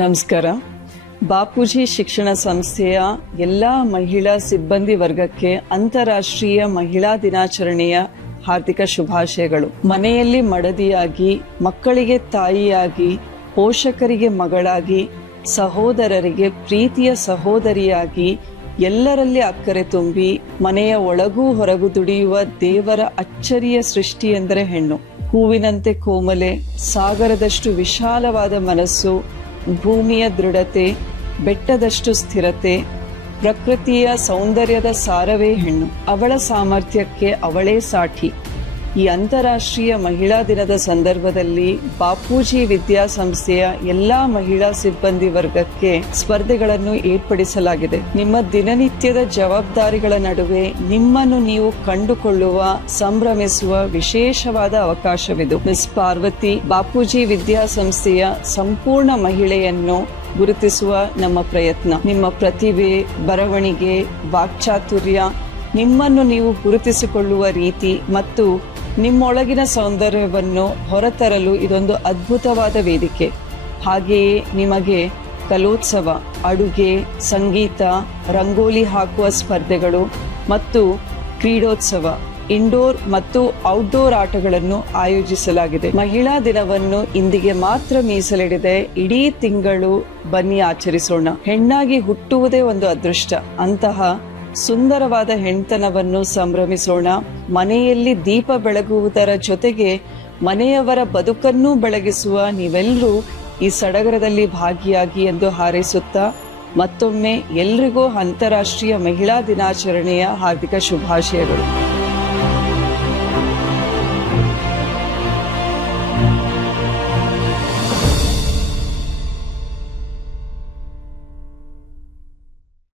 ನಮಸ್ಕಾರ. ಬಾಪೂಜಿ ಶಿಕ್ಷಣ ಸಂಸ್ಥೆಯ ಎಲ್ಲ ಮಹಿಳಾ ಸಿಬ್ಬಂದಿ ವರ್ಗಕ್ಕೆ ಅಂತಾರಾಷ್ಟ್ರೀಯ ಮಹಿಳಾ ದಿನಾಚರಣೆಯ ಹಾರ್ದಿಕ ಶುಭಾಶಯಗಳು. ಮನೆಯಲ್ಲಿ ಮಡದಿಯಾಗಿ, ಮಕ್ಕಳಿಗೆ ತಾಯಿಯಾಗಿ, ಪೋಷಕರಿಗೆ ಮಗಳಾಗಿ, ಸಹೋದರರಿಗೆ ಪ್ರೀತಿಯ ಸಹೋದರಿಯಾಗಿ ಎಲ್ಲರಲ್ಲಿ ಅಕ್ಕರೆ ತುಂಬಿ ಮನೆಯ ಒಳಗೂ ಹೊರಗೂ ದುಡಿಯುವ ದೇವರ ಅಚ್ಚರಿಯ ಸೃಷ್ಟಿ ಎಂದರೆ ಹೆಣ್ಣು. ಹೂವಿನಂತೆ ಕೋಮಲೆ, ಸಾಗರದಷ್ಟು ವಿಶಾಲವಾದ ಮನಸ್ಸು ಭೂಮಿಯ ದೃಢತೆ ಬೆಟ್ಟದಷ್ಟು ಸ್ಥಿರತೆ ಪ್ರಕೃತಿಯ ಸೌಂದರ್ಯದ ಸಾರವೇ ಹೆಣ್ಣು. ಅವಳ ಸಾಮರ್ಥ್ಯಕ್ಕೆ ಅವಳೇ ಸಾಠಿ. ಈ ಅಂತಾರಾಷ್ಟ್ರೀಯ ಮಹಿಳಾ ದಿನದ ಸಂದರ್ಭದಲ್ಲಿ ಬಾಪೂಜಿ ವಿದ್ಯಾಸಂಸ್ಥೆಯ ಎಲ್ಲಾ ಮಹಿಳಾ ಸಿಬ್ಬಂದಿ ವರ್ಗಕ್ಕೆ ಸ್ಪರ್ಧೆಗಳನ್ನು ಏರ್ಪಡಿಸಲಾಗಿದೆ. ನಿಮ್ಮ ದಿನನಿತ್ಯದ ಜವಾಬ್ದಾರಿಗಳ ನಡುವೆ ನಿಮ್ಮನ್ನು ನೀವು ಕಂಡುಕೊಳ್ಳುವ, ಸಂಭ್ರಮಿಸುವ ವಿಶೇಷವಾದ ಅವಕಾಶವಿದು. ಮಿಸ್ ಪಾರ್ವತಿ, ಬಾಪೂಜಿ ವಿದ್ಯಾಸಂಸ್ಥೆಯ ಸಂಪೂರ್ಣ ಮಹಿಳೆಯನ್ನು ಗುರುತಿಸುವ ನಮ್ಮ ಪ್ರಯತ್ನ. ನಿಮ್ಮ ಪ್ರತಿಭೆ, ಬರವಣಿಗೆ, ವಾಕ್ಚಾತುರ್ಯ ನಿಮ್ಮನ್ನು ನೀವು ಗುರುತಿಸಿಕೊಳ್ಳುವ ರೀತಿ ಮತ್ತು ನಿಮ್ಮೊಳಗಿನ ಸೌಂದರ್ಯವನ್ನು ಹೊರತರಲು ಇದೊಂದು ಅದ್ಭುತವಾದ ವೇದಿಕೆ. ಹಾಗೆಯೇ ನಿಮಗೆ ಕಲೋತ್ಸವ, ಅಡುಗೆ, ಸಂಗೀತ, ರಂಗೋಲಿ ಹಾಕುವ ಸ್ಪರ್ಧೆಗಳು ಮತ್ತು ಕ್ರೀಡೋತ್ಸವ, ಇಂಡೋರ್ ಮತ್ತು ಔಟ್ಡೋರ್ ಆಟಗಳನ್ನು ಆಯೋಜಿಸಲಾಗಿದೆ. ಮಹಿಳಾ ದಿನವನ್ನು ಇಂದಿಗೆ ಮಾತ್ರ ಮೀಸಲಿಡದೆ ಇಡೀ ತಿಂಗಳು ಬನ್ನಿ ಆಚರಿಸೋಣ. ಹೆಣ್ಣಾಗಿ ಹುಟ್ಟುವುದೇ ಒಂದು ಅದೃಷ್ಟ. ಅಂತಹ ಸುಂದರವಾದ ಹೆಣ್ತನವನ್ನು ಸಂಭ್ರಮಿಸೋಣ. ಮನೆಯಲ್ಲಿ ದೀಪ ಬೆಳಗುವುದರ ಜೊತೆಗೆ ಮನೆಯವರ ಬದುಕನ್ನೂ ಬೆಳಗಿಸುವ ನೀವೆಲ್ಲರೂ ಈ ಸಡಗರದಲ್ಲಿ ಭಾಗಿಯಾಗಿ ಎಂದು ಹಾರೈಸುತ್ತಾ, ಮತ್ತೊಮ್ಮೆ ಎಲ್ರಿಗೂ ಅಂತಾರಾಷ್ಟ್ರೀಯ ಮಹಿಳಾ ದಿನಾಚರಣೆಯ ಹಾರ್ದಿಕ ಶುಭಾಶಯಗಳು.